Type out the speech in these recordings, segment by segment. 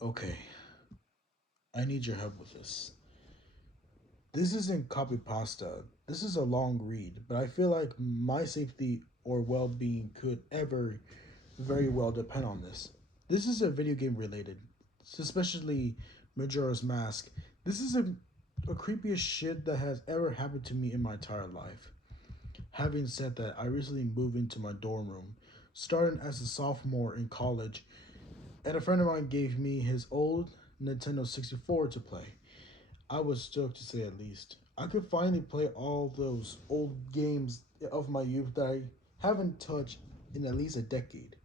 Okay, I need your help with this. This isn't copy pasta. This is a long read, but I feel like my safety or well being could ever very well depend on this. This is a video game related, especially Majora's Mask. This is a creepiest shit that has ever happened to me in my entire life. Having said that, I recently moved into my dorm room, starting as a sophomore in college, and a friend of mine gave me his old Nintendo 64 to play. I was stoked to say at least. I could finally play all those old games of my youth that I haven't touched in at least a decade.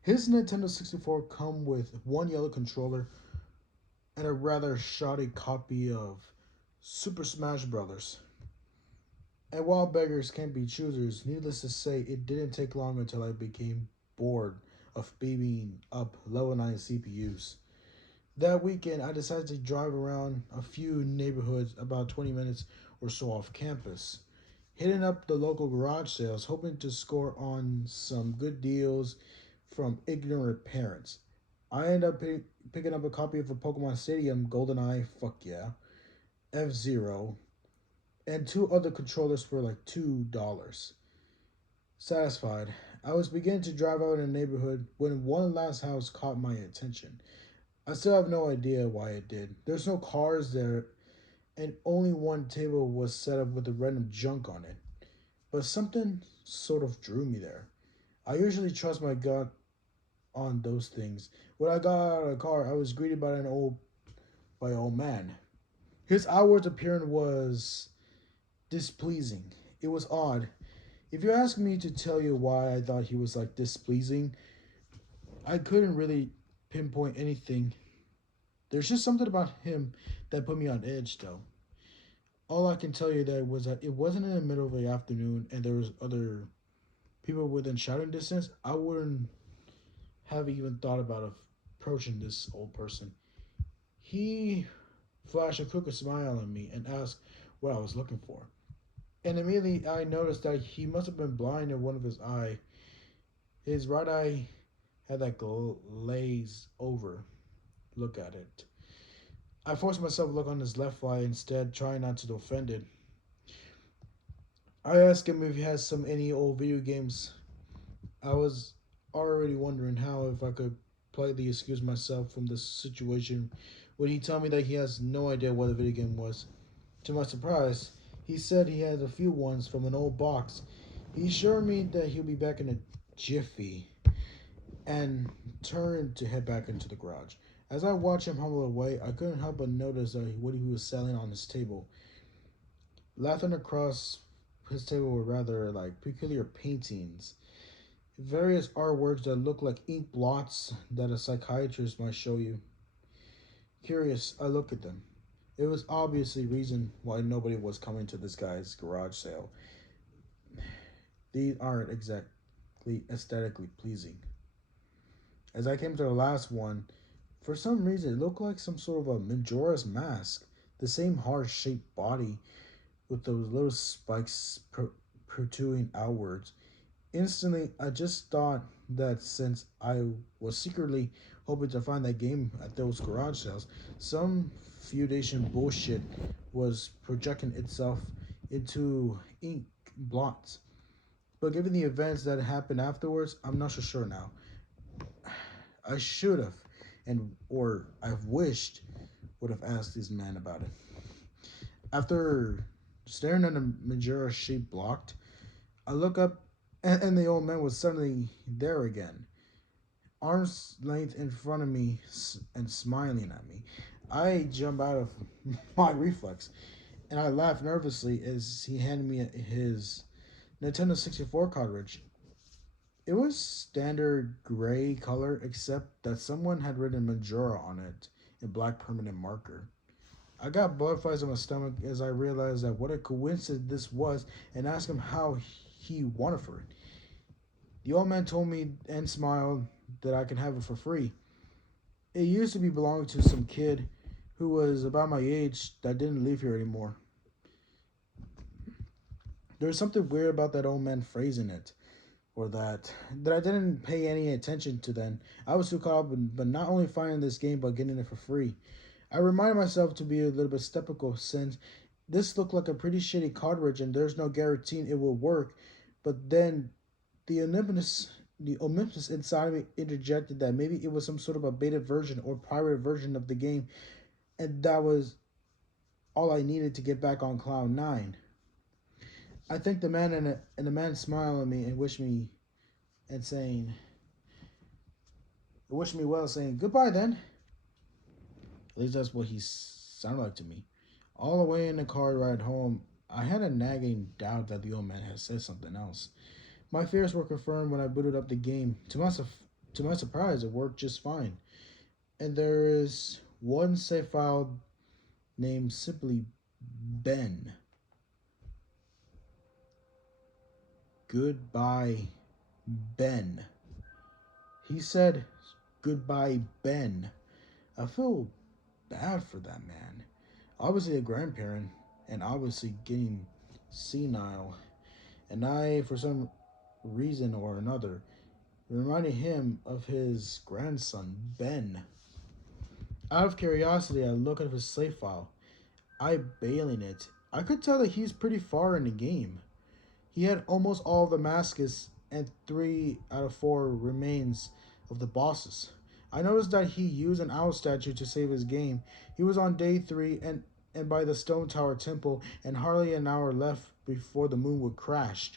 His Nintendo 64 come with one yellow controller and a rather shoddy copy of Super Smash Bros. And while beggars can't be choosers, needless to say, it didn't take long until I became bored of beaming up level 9 CPUs. That weekend, I decided to drive around a few neighborhoods about 20 minutes or so off campus, hitting up the local garage sales, hoping to score on some good deals from ignorant parents. I ended up picking up a copy of a Pokemon Stadium, GoldenEye, fuck yeah, F Zero, and two other controllers for like $2. Satisfied, I was beginning to drive out in the neighborhood when one last house caught my attention. I still have no idea why it did. There's no cars there, and only one table was set up with a random junk on it. But something sort of drew me there. I usually trust my gut on those things. When I got out of the car, I was greeted by an old man. His outward appearance was displeasing. It was odd. If you ask me to tell you why I thought he was like displeasing, I couldn't really pinpoint anything. There's just something about him that put me on edge, though. All I can tell you that was that it wasn't in the middle of the afternoon and there was other people within shouting distance. I wouldn't have even thought about approaching this old person. He flashed a crooked smile at me and asked what I was looking for. And immediately I noticed that he must have been blind in one of his eye. His right eye had that glaze over look at it. I forced myself to look on his left eye instead, trying not to offend it. I asked him if he has some any old video games. I was already wondering how if I could politely excuse myself from this situation when he told me that he has no idea what a video game was. To my surprise, he said he had a few ones from an old box. He assured me that he'll be back in a jiffy and turned to head back into the garage. As I watched him hobble away, I couldn't help but notice that what he was selling on his table. Laughing across his table were rather like peculiar paintings, various artworks that looked like ink blots that a psychiatrist might show you. Curious, I looked at them. It was obviously reason why nobody was coming to this guy's garage sale. These aren't exactly aesthetically pleasing. As I came to the last one, for some reason it looked like some sort of a Majora's Mask. The same heart shaped body with those little spikes protruding outwards. Instantly, I just thought that since I was secretly hoping to find that game at those garage sales, some feudation bullshit was projecting itself into ink blots. But given the events that happened afterwards, I'm not so sure now. I should have, and or I've wished would have asked this man about it. After staring at the Majora shape blocked, I look up and the old man was suddenly there again, arms length in front of me and smiling at me. I jump out of my reflex and I laugh nervously as he handed me his Nintendo 64 cartridge. It was standard gray color, except that someone had written Majora on it in black permanent marker. I got butterflies in my stomach as I realized that what a coincidence this was and asked him how he wanted for it. The old man told me and smiled that I could have it for free. It used to be belonging to some kid who was about my age that didn't live here anymore. There was something weird about that old man phrasing it. or that I didn't pay any attention to then. I was too caught up in, but not only finding this game but getting it for free. I reminded myself to be a little bit skeptical since this looked like a pretty shitty cartridge and there's no guaranteeing it will work. But then the Olympus inside of me interjected that maybe it was some sort of a beta version or pirate version of the game, and that was all I needed to get back on Cloud 9. I think the man smiled at me and and saying wished me well, saying goodbye then. At least that's what he sounded like to me. All the way in the car ride home, I had a nagging doubt that the old man had said something else. My fears were confirmed when I booted up the game. To my surprise, it worked just fine. And there is one save file named simply Ben. Goodbye, Ben. He said, goodbye, Ben. I feel bad for that man. Obviously, a grandparent, and obviously getting senile. And I, for some reason or another, reminded him of his grandson, Ben. Out of curiosity, I look at his save file. I bailing it. I could tell that he's pretty far in the game. He had almost all of the masks and 3 out of 4 remains of the bosses. I noticed that he used an owl statue to save his game. He was on day 3 and by the Stone Tower Temple, and hardly an hour left before the moon would crash.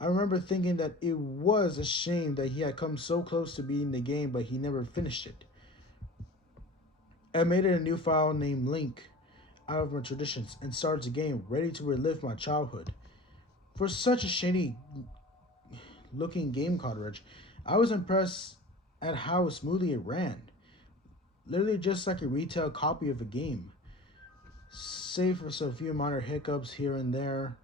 I remember thinking that it was a shame that he had come so close to beating the game, but he never finished it. I made it a new file named Link out of my traditions and started the game, ready to relive my childhood. For such a shady looking game cartridge, I was impressed at how smoothly it ran. Literally just like a retail copy of a game. Save for some few minor hiccups here and there,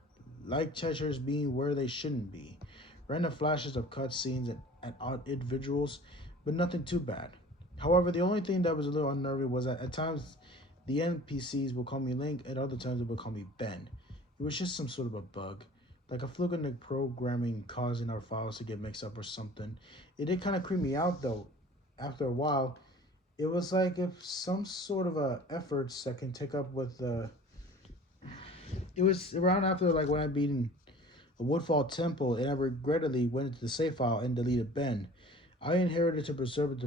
like gestures being where they shouldn't be. Random flashes of cutscenes at odd individuals, but nothing too bad. However, the only thing that was a little unnerving was that at times the NPCs will call me Link, and other times they will call me Ben. It was just some sort of a bug, like a fluke in the programming causing our files to get mixed up or something. It did kind of creep me out though. After a while, it was like if some sort of efforts that can take up with it was around after like when I beat a Woodfall Temple and I regrettably went into the save file and deleted Ben. I inherited to preserve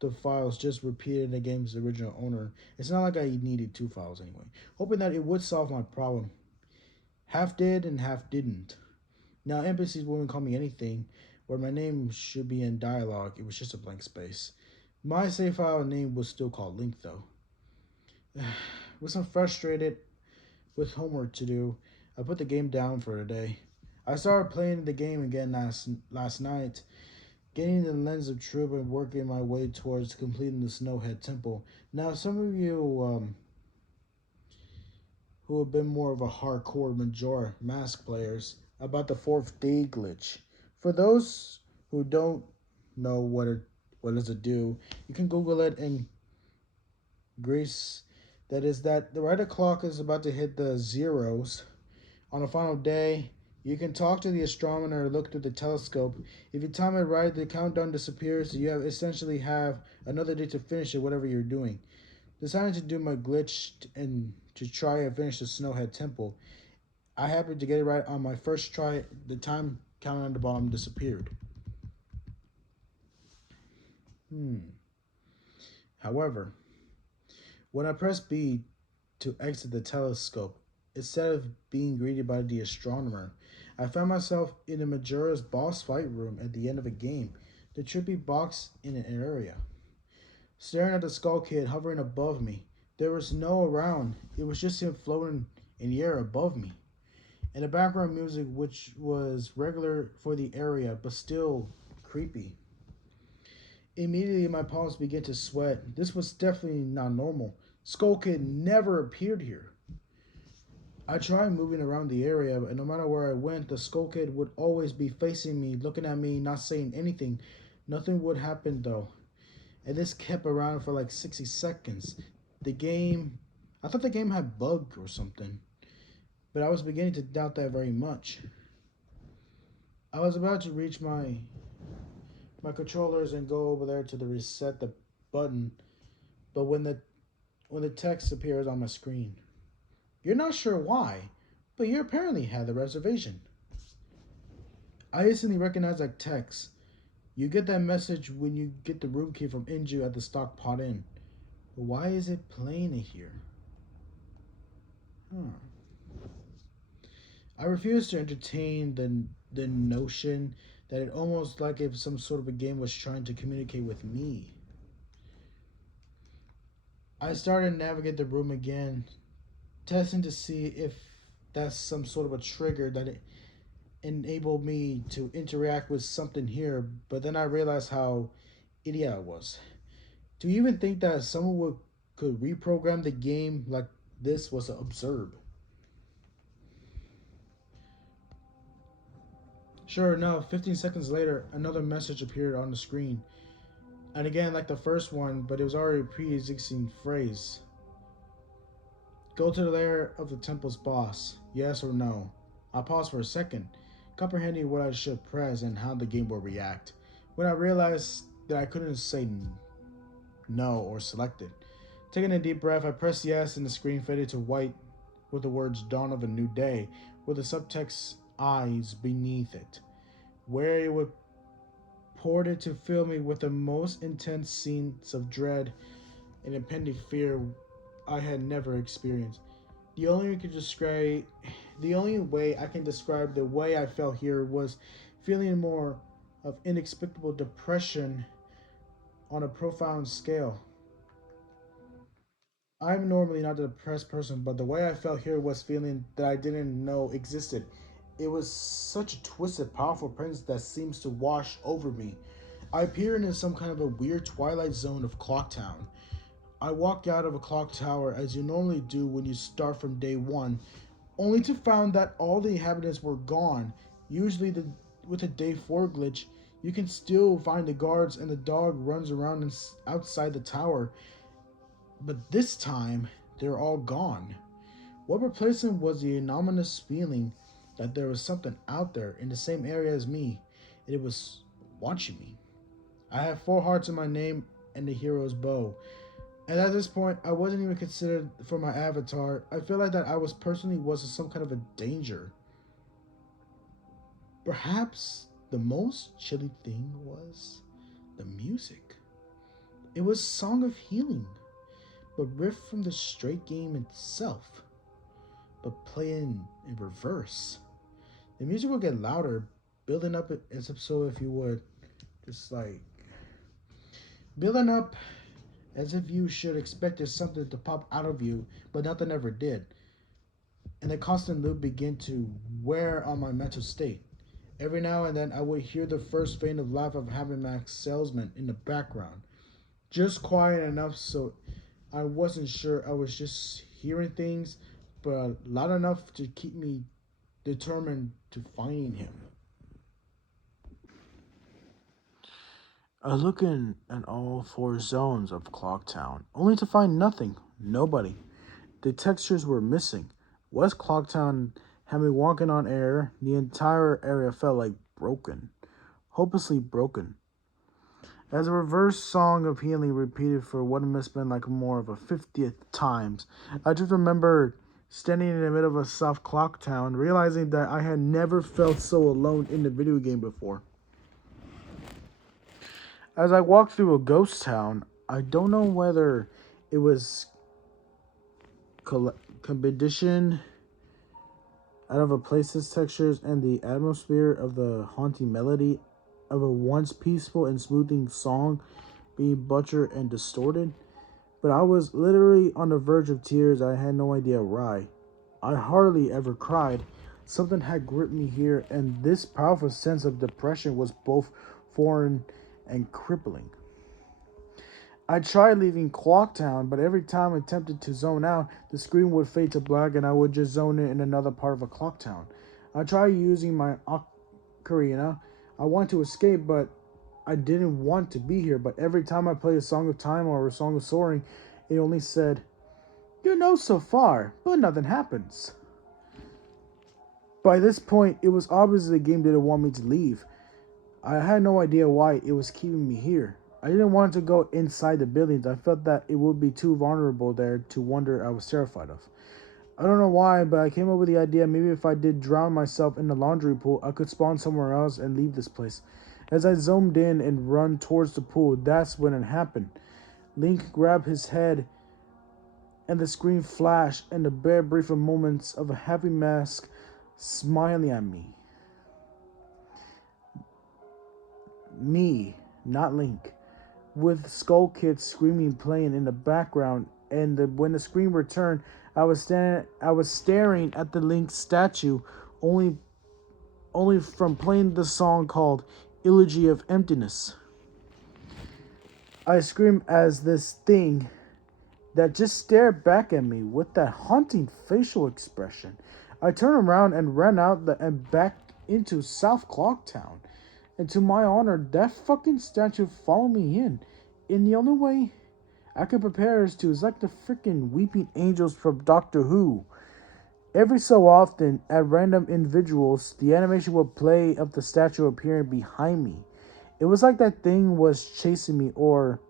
the files just repeated the game's original owner. It's not like I needed 2 files anyway. Hoping that it would solve my problem. Half did and half didn't. Now NPCs wouldn't call me anything, where my name should be in dialogue. It was just a blank space. My save file name was still called Link though. With some frustrated with homework to do, I put the game down for a day. I started playing the game again last night, gaining the lens of truth and working my way towards completing the Snowhead Temple. Now, some of you who have been more of a hardcore Majora Mask players about the fourth day glitch. For those who don't know what does it do, you can Google it and Greece. That is that the right clock is about to hit the zeros on the final day. You can talk to the astronomer or look through the telescope. If you time it right, the countdown disappears. So you have essentially have another day to finish it, whatever you're doing. Deciding to do my glitch and to try and finish the Snowhead Temple. I happened to get it right on my first try. The time counter on the bottom disappeared. However, when I pressed B to exit the telescope, instead of being greeted by the astronomer, I found myself in the Majora's boss fight room at the end of a game, the trippy box in an area. Staring at the Skull Kid hovering above me, there was no around, it was just him floating in the air above me. And the background music, which was regular for the area, but still creepy. Immediately, my palms began to sweat. This was definitely not normal. Skull Kid never appeared here. I tried moving around the area, and no matter where I went, the Skull Kid would always be facing me, looking at me, not saying anything. Nothing would happen though. And this kept around for like 60 seconds. I thought the game had bugged or something. But I was beginning to doubt that very much. I was about to reach my controllers and go over there to the reset the button, but when the text appears on my screen, you're not sure why, but you apparently had the reservation. I instantly recognize that text. You get that message when you get the room key from Inju at the Stock Pot Inn. But why is it playing it here? Huh. I refuse to entertain the notion that it almost like if some sort of a game was trying to communicate with me. I started to navigate the room again, testing to see if that's some sort of a trigger that it enabled me to interact with something here, but then I realized how idiot I was. Do you even think that someone could reprogram the game like this was absurd? Sure enough, 15 seconds later, another message appeared on the screen. And again, like the first one, but it was already a pre existing phrase. Go to the lair of the temple's boss, yes or no. I paused for a second, comprehending what I should press and how the game would react. When I realized that I couldn't say no or select it. Taking a deep breath, I pressed yes, and the screen faded to white with the words Dawn of a New Day, with the subtext eyes beneath it, where it would purported to fill me with the most intense scenes of dread and impending fear I had never experienced. The only way I could describe the only way I can describe the way I felt here was feeling more of inexplicable depression on a profound scale. I'm normally not a depressed person, but the way I felt here was feeling that I didn't know existed. It was such a twisted, powerful presence that seems to wash over me. I appeared in some kind of a weird twilight zone of Clocktown. I walked out of a clock tower as you normally do when you start from day one, only to find that all the inhabitants were gone. Usually, with a day 4 glitch, you can still find the guards and the dog runs around outside the tower, but this time they're all gone. What replaced them was the anomalous feeling that there was something out there in the same area as me, and it was watching me. I have 4 hearts in my name and the hero's bow. And at this point, I wasn't even considered for my avatar. I feel like that I was personally was in some kind of a danger. Perhaps the most chilling thing was the music. It was Song of Healing, but ripped from the straight game itself, but playing in reverse. The music would get louder, building up as if so if you would, just like building up as if you should expect something to pop out of you, but nothing ever did. And the constant loop began to wear on my mental state. Every now and then I would hear the first vein of laugh of Happy Max salesman in the background. Just quiet enough so I wasn't sure I was just hearing things, but loud enough to keep me determined to find him. I look in at all 4 zones of Clocktown, only to find nothing, nobody. The textures were missing. West Clocktown had me walking on air. The entire area felt like broken, hopelessly broken. As a reverse song of healing repeated for what must have been like more of a 50th times, I just remember standing in the middle of a soft Clocktown, realizing that I had never felt so alone in the video game before. As I walked through a ghost town, I don't know whether it was competition out of a place's textures and the atmosphere of the haunting melody of a once peaceful and smoothing song being butchered and distorted. But I was literally on the verge of tears. I had no idea why. I hardly ever cried. Something had gripped me here, and this powerful sense of depression was both foreign and crippling. I tried leaving Clocktown, but every time I attempted to zone out, the screen would fade to black and I would just zone in another part of a Clocktown. I tried using my ocarina. I wanted to escape, but I didn't want to be here. But every time I played a Song of Time or a Song of Soaring, it only said, "You know so far, but nothing happens." By this point, it was obvious the game didn't want me to leave. I had no idea why it was keeping me here. I didn't want to go inside the buildings. I felt that it would be too vulnerable there to wonder I was terrified of. I don't know why, but I came up with the idea maybe if I did drown myself in the laundry pool, I could spawn somewhere else and leave this place. As I zoomed in and run towards the pool, that's when it happened. Link grabbed his head and the screen flashed and the bare brief moments of a happy mask smiling at me. Me, not Link, with Skull Kid screaming playing in the background, and when the screen returned, I was staring at the Link statue, only from playing the song called Elegy of Emptiness. I screamed as this thing that just stared back at me with that haunting facial expression. I turned around and ran out and back into South Clocktown. And to my honor, that fucking statue followed me in. And the only way I could prepare is like the freaking weeping angels from Doctor Who. Every so often, at random individuals, the animation would play of the statue appearing behind me. It was like that thing was chasing me or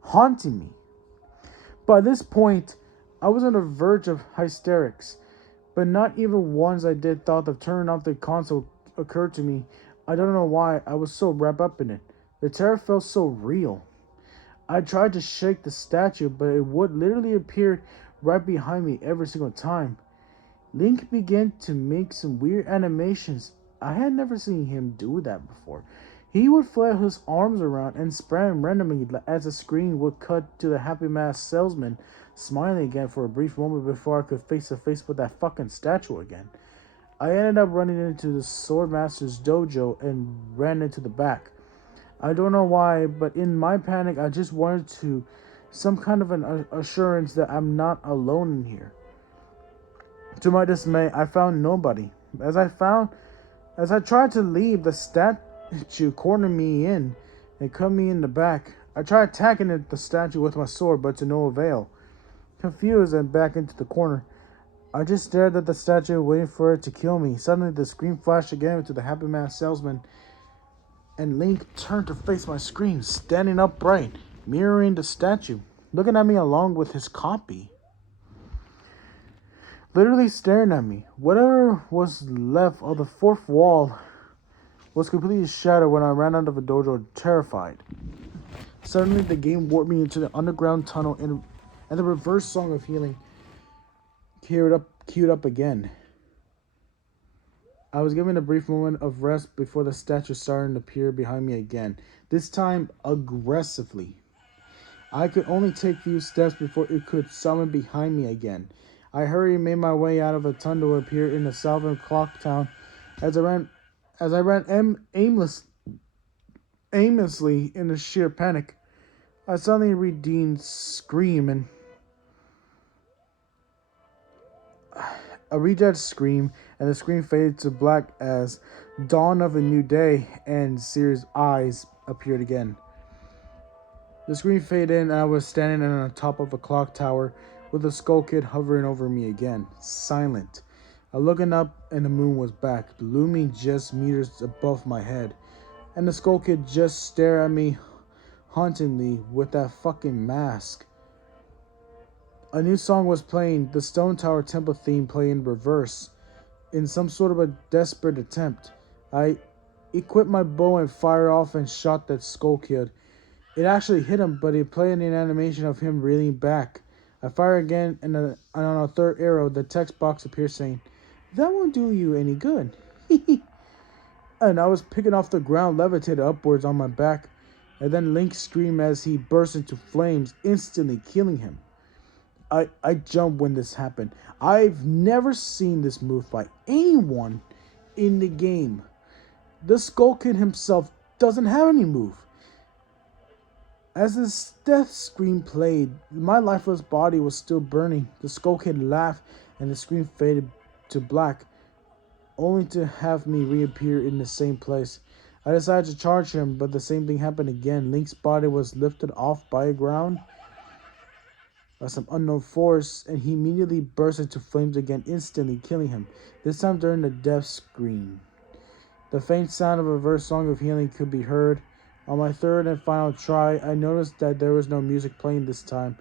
haunting me. By this point, I was on the verge of hysterics, but not even once I did thought of turning off the console occurred to me. I don't know why I was so wrapped up in it. The terror felt so real. I tried to shake the statue, but it would literally appear right behind me every single time. Link began to make some weird animations. I had never seen him do that before. He would flail his arms around and spread randomly as the screen would cut to the happy mask salesman smiling again for a brief moment before I could face to face with that fucking statue again. I ended up running into the Swordmaster's dojo and ran into the back. I don't know why, but in my panic, I just wanted some kind of an assurance that I'm not alone in here. To my dismay, I found nobody. As I tried to leave, the statue cornered me in and cut me in the back. I tried attacking the statue with my sword, but to no avail. Confused and back into the corner, I just stared at the statue, waiting for it to kill me. Suddenly, the screen flashed again to the happy mask salesman, and Link turned to face my screen, standing upright, mirroring the statue, looking at me along with his copy. Literally staring at me. Whatever was left of the fourth wall was completely shattered when I ran out of the dojo, terrified. Suddenly, the game warped me into the underground tunnel, and the reverse song of healing queued up again. I was given a brief moment of rest before the statue started to appear behind me again, this time aggressively. I could only take a few steps before it could summon behind me again. I hurried and made my way out of a tunnel to appear in the southern Clocktown. As I ran aimlessly in a sheer panic, I suddenly heard Dean scream and a reject scream, and the screen faded to black as dawn of a new day and Seer's eyes appeared again. The screen faded in and I was standing on the top of a clock tower with the Skull Kid hovering over me again, silent. I looking up and the moon was back, looming just meters above my head, and the Skull Kid just stared at me hauntingly with that fucking mask. A new song was playing, the Stone Tower Temple theme playing in reverse. In some sort of a desperate attempt, I equipped my bow and fired off and shot that Skull Kid. It actually hit him, but it played an animation of him reeling back. I fired again, and on a third arrow, the text box appeared saying, "That won't do you any good." And I was picking off the ground, levitated upwards on my back, and then Link screamed as he burst into flames, instantly killing him. I jumped when this happened. I've never seen this move by anyone in the game. The Skull Kid himself doesn't have any move. As this death scream played, my lifeless body was still burning. The Skull Kid laughed and the screen faded to black, only to have me reappear in the same place. I decided to charge him, but the same thing happened again. Link's body was lifted off by the ground, by some unknown force, and he immediately burst into flames again, instantly killing him, this time during the death screen. The faint sound of a verse song of healing could be heard. On my third and final try, I noticed that there was no music playing this time.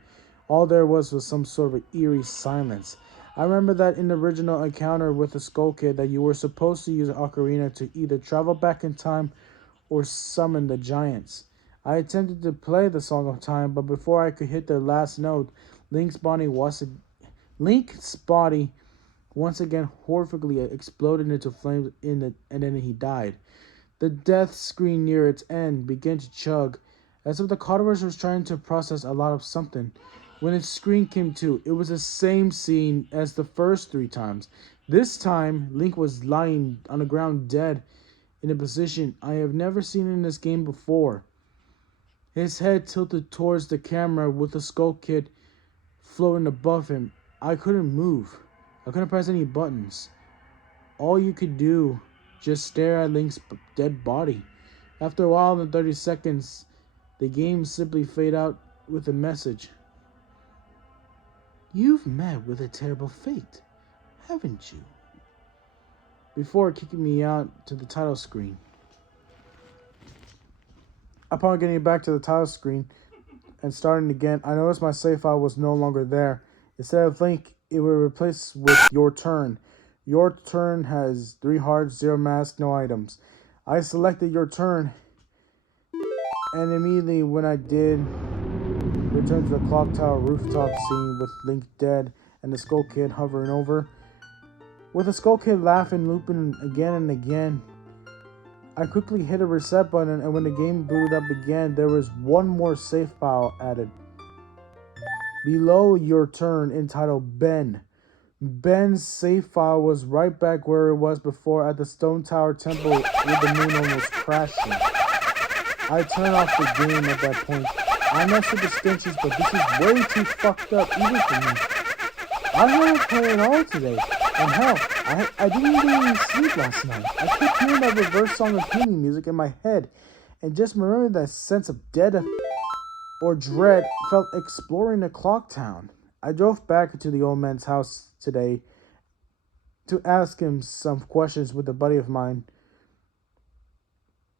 All there was some sort of eerie silence. I remember that in the original encounter with the Skull Kid that you were supposed to use Ocarina to either travel back in time or summon the giants. I attempted to play the Song of Time, but before I could hit the last note, Link's body once again horrifically exploded into flames and then he died. The death screen near its end began to chug, as if the cartridge was trying to process a lot of something. When its screen came to, it was the same scene as the first 3 times. This time, Link was lying on the ground dead, in a position I have never seen in this game before. His head tilted towards the camera with the Skull Kid floating above him. I couldn't move. I couldn't press any buttons. All you could do, just stare at Link's dead body. After a while, in 30 seconds, the game simply faded out with a message. You've met with a terrible fate, haven't you? Before kicking me out to the title screen. Upon getting back to the title screen and starting again, I noticed my save file was no longer there. Instead of Link, it was replaced with Your Turn. Your Turn has 3 hearts, 0 masks, no items. I selected Your Turn, and immediately when I did, return to the clock tower rooftop scene with Link dead and the Skull Kid hovering over. With the Skull Kid laughing, looping again and again, I quickly hit a reset button, and when the game booted up again, there was one more save file added. Below Your Turn, entitled Ben. Ben's save file was right back where it was before at the Stone Tower Temple with the moon almost crashing. I turned off the game at that point. I'm not sure the stenches, but this is way too fucked up even for me. I haven't played at all today. And hell, I didn't get any sleep last night. I kept hearing that reverse song of healing music in my head, and just remembering that sense of death or dread felt exploring the clock town. I drove back to the old man's house today to ask him some questions with a buddy of mine.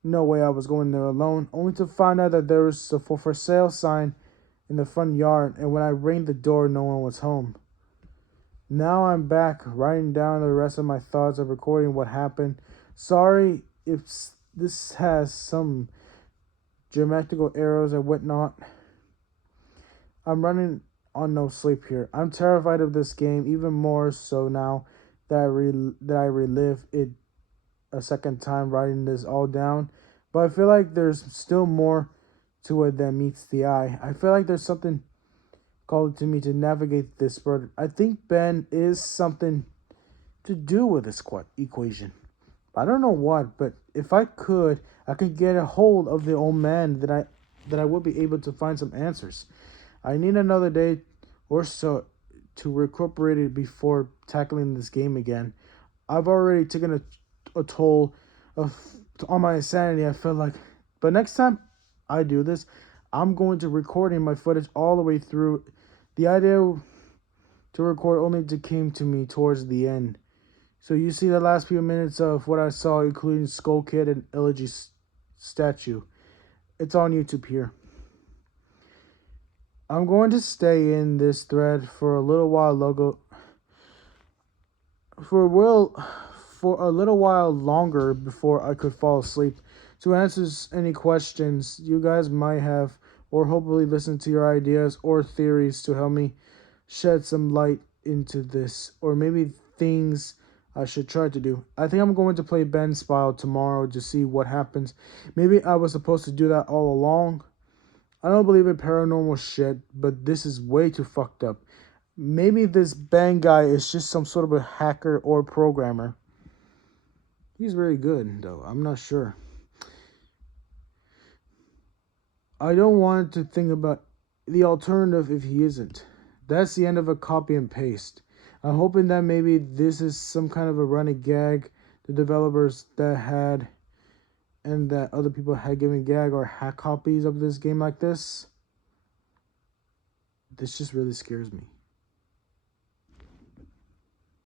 No way I was going there alone, only to find out that there was a for sale sign in the front yard, and when I rang the door, no one was home. Now I'm back, writing down the rest of my thoughts and recording what happened. Sorry if this has some grammatical errors and whatnot. I'm running on no sleep here. I'm terrified of this game, even more so now that I relive it a second time writing this all down. But I feel like there's still more to it than meets the eye. I feel like there's something called to me to navigate this bird. I think Ben is something to do with this equation. I don't know what, but if I could get a hold of the old man, that I would be able to find some answers. I need another day or so to recuperate it before tackling this game again. I've already taken a toll on my insanity, I feel like. But next time I do this, I'm going to recording my footage all the way through. The idea to record only came to me towards the end. So you see the last few minutes of what I saw, including Skull Kid and Elegy's statue. It's on YouTube here. I'm going to stay in this thread for a little while for a little while longer before I could fall asleep to answer any questions you guys might have, or hopefully listen to your ideas or theories to help me shed some light into this, or maybe things I should try to do. I think I'm going to play Ben's file tomorrow to see what happens. Maybe I was supposed to do that all along. I don't believe in paranormal shit, but this is way too fucked up. Maybe this Ben guy is just some sort of a hacker or programmer. He's very good, though. I'm not sure. I don't want to think about the alternative if he isn't. That's the end of a copy and paste. I'm hoping that maybe this is some kind of a running gag the developers that had and that other people had given gag or hack copies of this game like this. this just really scares me.